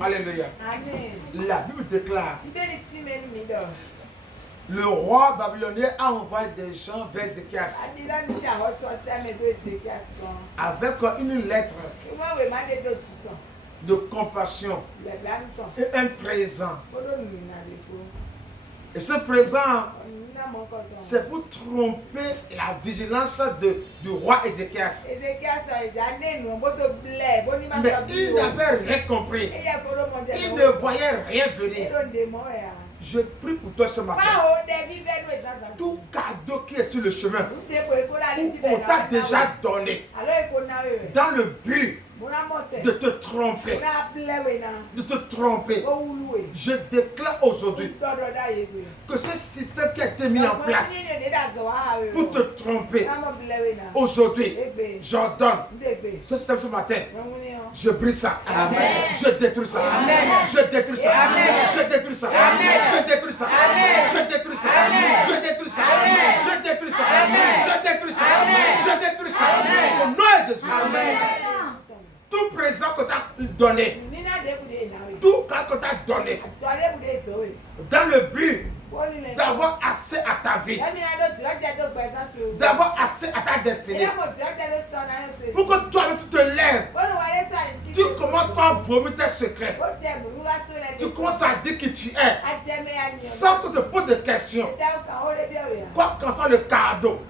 Alléluia. La Bible déclare, le roi babylonien a envoyé des gens vers Ézéchias avec une lettre de compassion et un présent. Et ce présent, c'est pour tromper la vigilance du roi Ézéchias. Mais il n'avait rien compris. Il ne voyait rien venir. Je prie pour toi ce matin. Tout cadeau qui est sur le chemin, on t'a déjà donné dans le but de te tromper. De te tromper. Je déclare aujourd'hui que ce système qui a été mis en place pour te tromper, aujourd'hui, j'ordonne ce système ce matin. Je brise ça. Amen. Je détruis ça. Amen. Je détruis ça. Amen. Je détruis ça. Amen. Je détruis ça. Amen. Je détruis ça. Amen. Je détruis ça. Amen. Je détruis ça. Amen. Je détruis ça. Amen. Je détruis ça. Amen. Au nom de Jésus. Amen. Tout présent que tu as donné, tout cas que tu as donné, dans le but d'avoir assez à ta vie, d'avoir assez à ta destinée, pour que toi-même tu te lèves, tu commences par vomir tes secrets, tu commences à dire qui tu es, sans que tu te poses de questions, quoi qu'en soit le cadeau,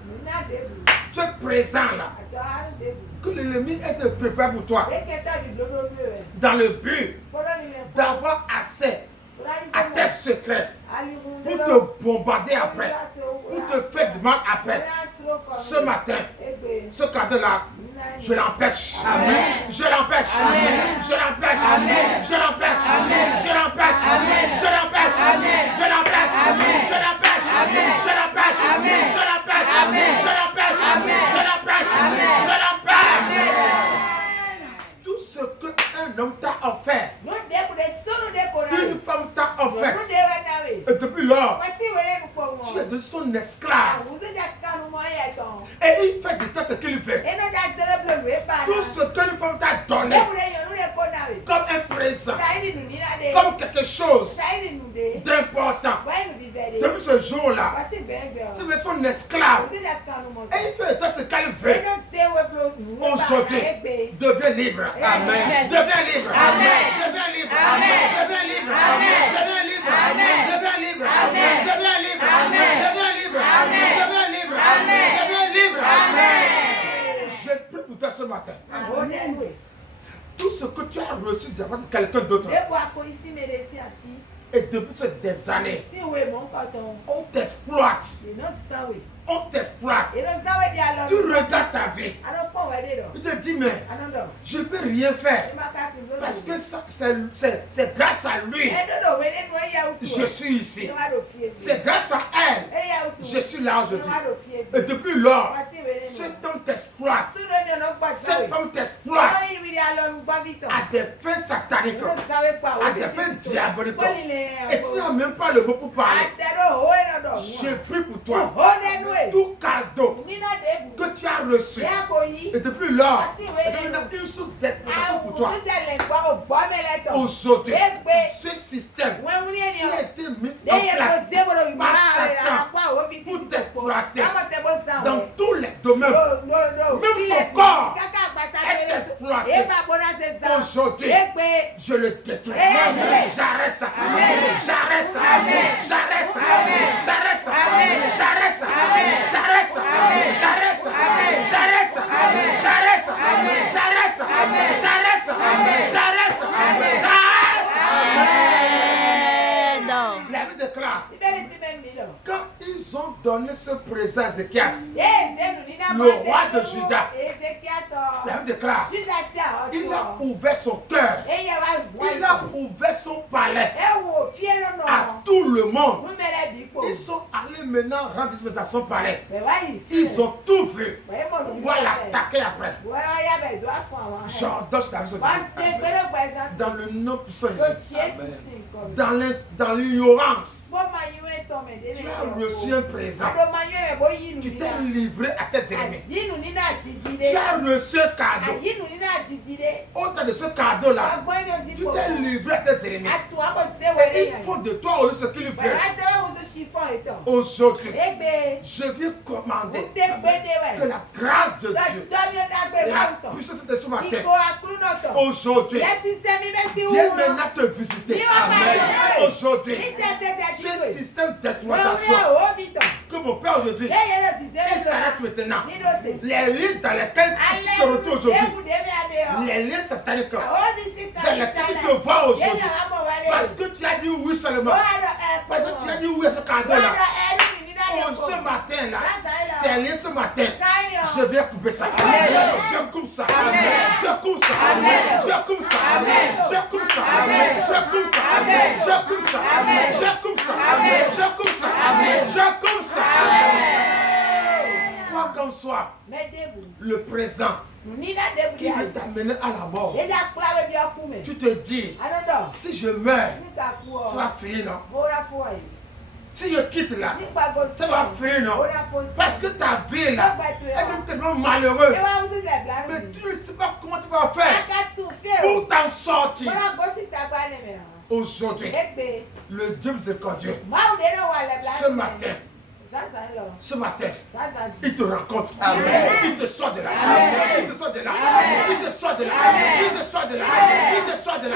tu es présent là, que l'ennemi est de préparer pour toi, dans le but d'avoir assez à tes secrets, pour te bombarder après, pour te faire du mal après. Ce matin, ce cadeau-là, je l'empêche. Amen. Je l'empêche. Amen. Je l'empêche. Amen. Je l'empêche. Amen. Je l'empêche. Amen. Je l'empêche. Amen. Je l'empêche. Amen. Je l'empêche. Amen. Je l'empêche. Amen. Je l'empêche. Amen. Je l'empêche. Amen. Je l'empêche. Amen. Je l'empêche. Tout ce qu'un homme t'a offert, une femme t'a offert, et depuis lors, tu es de son esclave. Et il fait de toi ce qu'il veut. Tout ce qu'une femme t'a donné, comme un présent, comme quelque chose d'important, depuis ce jour-là, tu es son esclave. Et il fait de toi ce qu'elle veut. Aujourd'hui, deviens libre. Amen. Deviens libre. Amen. Deviens libre. Amen. Deviens libre. Amen. Deviens libre. Amen. Deviens libre. Amen. Deviens libre. Amen. Deviens libre. Amen. Deviens libre. Amen. Deviens libre. Amen. Je prie pour toi ce matin. Tout ce que tu as reçu de quelqu'un d'autre, et depuis des années, on t'exploite. On t'exploite. Tu regardes ta vie. Tu te dis, mais je ne peux rien faire. Parce que c'est grâce à lui. Je suis ici. C'est grâce à elle. Je suis là aujourd'hui. Et depuis lors, cet homme t'exploite. Cette femme t'exploite. À des fins sataniques. À des fins diaboliques. Et tu n'as même pas le mot pour parler. Je prie pour toi. Tout cadeau que tu as reçu, et depuis lors, il y a une source d'exploitation pour toi. Aujourd'hui, ce système qui a été mis en place par Satan pour t'exploiter dans tous les domaines, même ton corps est exploité. Aujourd'hui, je le détruis. J'arrête ça. J'arrête ça. J'arrête ça. J'arrête ça. J'arrête ça. J'arrête ça. J'arrête ça. J'arrête ça. J'arrête ça. J'arrête ça. J'arrête ça. J'arrête ça. La Bible déclare, quand ils ont donné ce présent à Ézéchias, le roi de Juda, la Bible déclare, il a ouvert son cœur, il a ouvert son palais à tout le monde. Ils sont allés maintenant rendre visite à son palais. Ils ont tout vu. Voilà l'attaquer après. J'ordonne dans le nom puissant de Jésus. Dans l'ignorance Tu as reçu un présent. Tu t'es livré à tes ennemis. Tu as reçu un cadeau. Au-delà de ce cadeau-là, tu t'es livré à tes ennemis. Et il faut de toi aussi ce qu'ils veulent. Aujourd'hui, je viens commander que la grâce de Dieu, la puissance de ce matin, aujourd'hui, viens maintenant te visiter. Amen. Aujourd'hui, ce système d'exploitation que mon père aujourd'hui, il s'arrête maintenant. Les lignes dans lesquelles tu te retrouves aujourd'hui, les lignes sataniques dans lesquelles tu te vois aujourd'hui, parce que tu as dit oui seulement, parce que tu as dit oui à ce cadeau-là. Oh, ce matin-là, c'est rien ce matin. Je vais couper ça. Je coupe ça. Je coupe ça. Je coupe ça. Je coupe ça. Je coupe ça. Je coupe ça. Je coupe ça. Je coupe ça. Je coupe ça. Quoi qu'en soit, le présent qui va t'amener à la mort, tu te dis, si je meurs, tu vas finir, non? Si je quitte là, ça va finir, non? Parce que ta vie là, elle est tellement malheureuse. Mais tu ne sais pas comment tu vas faire pour t'en sortir. Aujourd'hui, le Dieu miséricordieux, ce matin, il te rencontre. Amen. Il te sort de là. Il te sort de là. Il te sort de là. Il te sort de là. Il te sort de là.